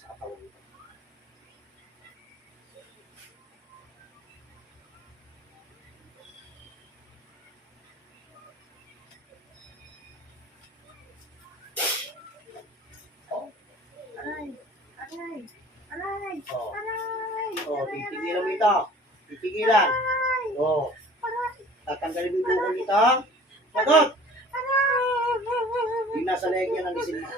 sa katawan nito. Aray! Aray! Aray! Oh. Aray! Oh, titigilan mo ito. Titigilan. Aray! Oh, Aray! tatanggalin mo yung buko nito. Sagot! Aray! Yung nasa leeg yan, alisin mo.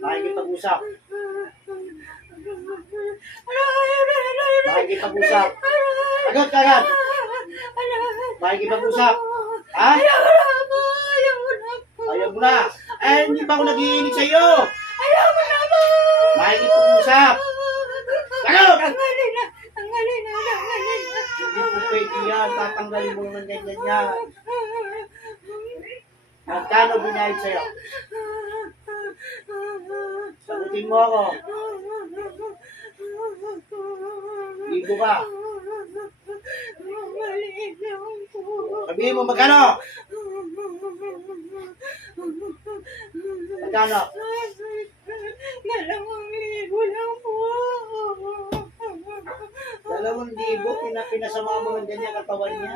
Makikipag-usap. Makikipag-usap. Sagot ka agad. Makikipag-usap. Ha? Ayaw mo na. Eh, hindi pa ako nag-iinig sa iyo. Makikipag-usap. Sagot! Hindi po pwede yan. Tatanggalin mo ng ganyan yan. Magkano binayad sa'yo? Sagutin mo ako. Libo ka. Sabihin mo magkano? Magkano? 2,000 lang po. 2,000, pinasama mo ng ganyan katawan niya.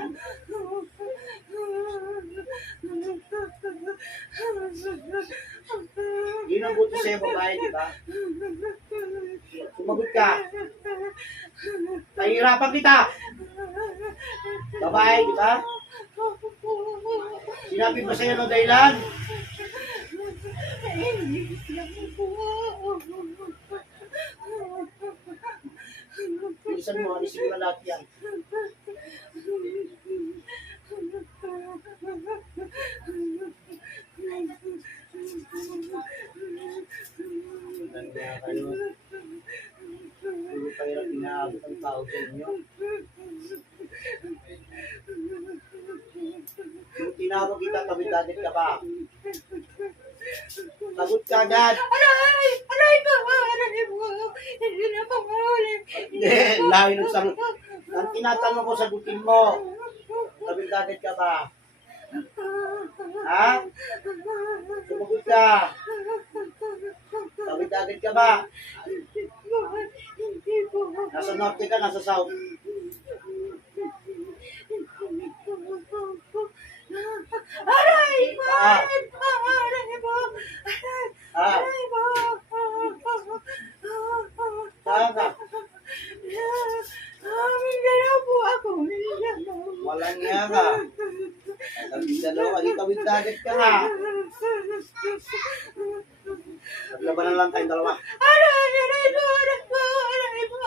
Yun ang buto sa'yo, babae, di ba? Sumagot ka. Nahihirapan kita. Babae, di ba? Sinabi ba sa'yo ng dahilan? Bilisan mo, alisin mo na lahat yan. Kaya kayo, hindi pa hirap inaabot ang tao sa inyo. Kung tinawag kita, tabit-tabit ka pa. Sagot ka agad. Aray! Aray po! Aray po! Hindi na po maulit. Hindi, lahi ng sagot. Ang tinatanong ko, sagutin mo. Tabit-tabit ka ba? Ha? Sumagot ka. Tabit-tabit ka ba? Hindi po. Nasa norte ka, nasa south. Aray po! Ah. Aray po! Aray po! Aray! Ah, Aray po! saan ka? Mindanao po ako. Mindanao. Walang niya ka. Tabit-dalaw, tabit-tabit ka nga. Naglabanan lang tayong dalawa. Aray! Aray po! Aray po! Aray po!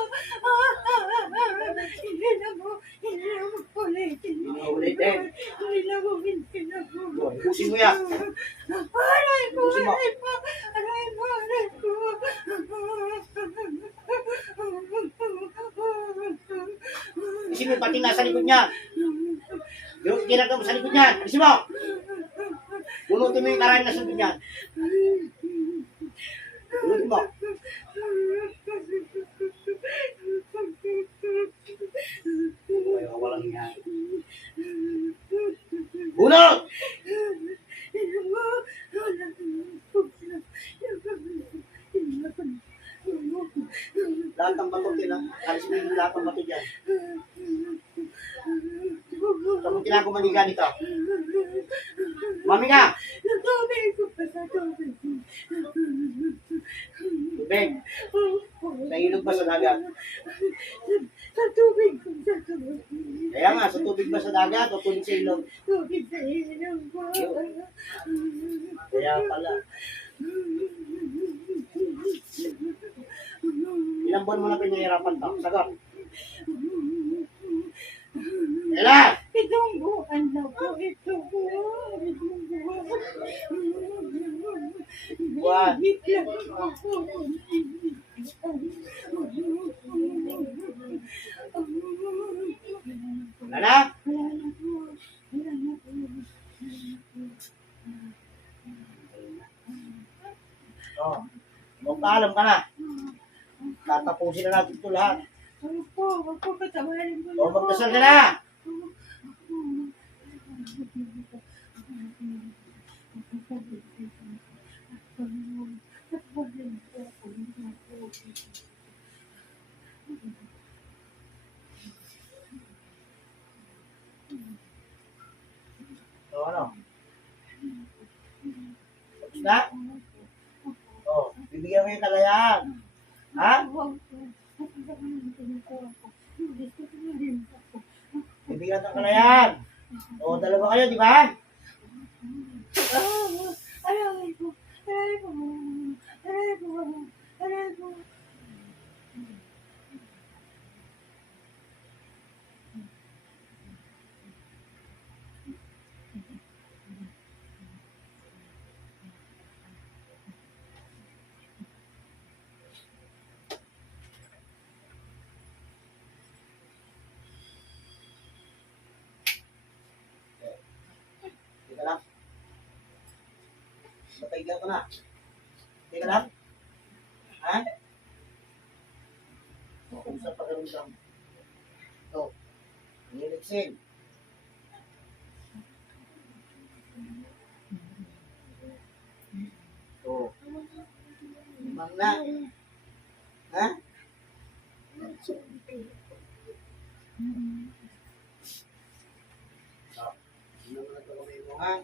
Hindi na po. Hindi na po ulit. Hindi mo ulitin. Hindi na po. Hindi na po. Busin mo yan. Aray po! Busin mo. Aray po! Aray po! Aray po! Isin mo yung pating nasa likod niya. Yung ginagawa mo sa likod niyan. Isin mo. Bunutin mo yung karami na sunod niyan. Bunutin mo. Ayaw ka walang niya. Bunot! Lahat ng bato alisin mo yung lahat ng bato dyan. Kapag kinagumaniga nito. Mami ka! Tubig. Nahilog ba sa dagat? Sa tubig po, sa tubig. Kaya nga, sa tubig ba sa dagat o tubig sa ilog? Tubig sa ilong po. Kaya pala. Ilang buwan mo na pinahirapan to? Sagot. Ilan? Itong buwan na po. Itong buwan. Buwan. Higit lang ako. Wala na? Wala na po. Wala na po. Oo. Magpaalam ka na. Tatapusin na natin ito lahat. Huwag po, patawarin mo na O, magdasal ka na. So, ano? Tapos na? O, bibigyan ko yung tagayan. Ha? Bibigyan ng kalayan. O, dalawa kayo, di ba? Aray po, aray po, aray po, aray po. Teka lang. Matay ka na. Teka lang. Ha? O, kung sa pag-arundang. Ito. Niliksin. Ito. Limang na. Ha? Ano mo na ito kami mo, ha?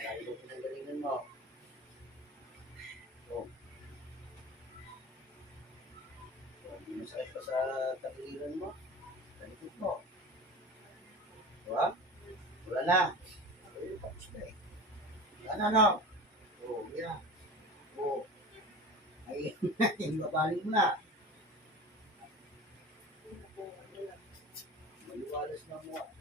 Lagi ko pinagalingan mo. Oh. Hindi masakit pa sa tagiliran mo. Talikod mo. Diba? Wala na. Ay, tapos na eh. Wala na, no? Oo, yan. Oo. Ay, babaling mo na. Maliwalas na mo.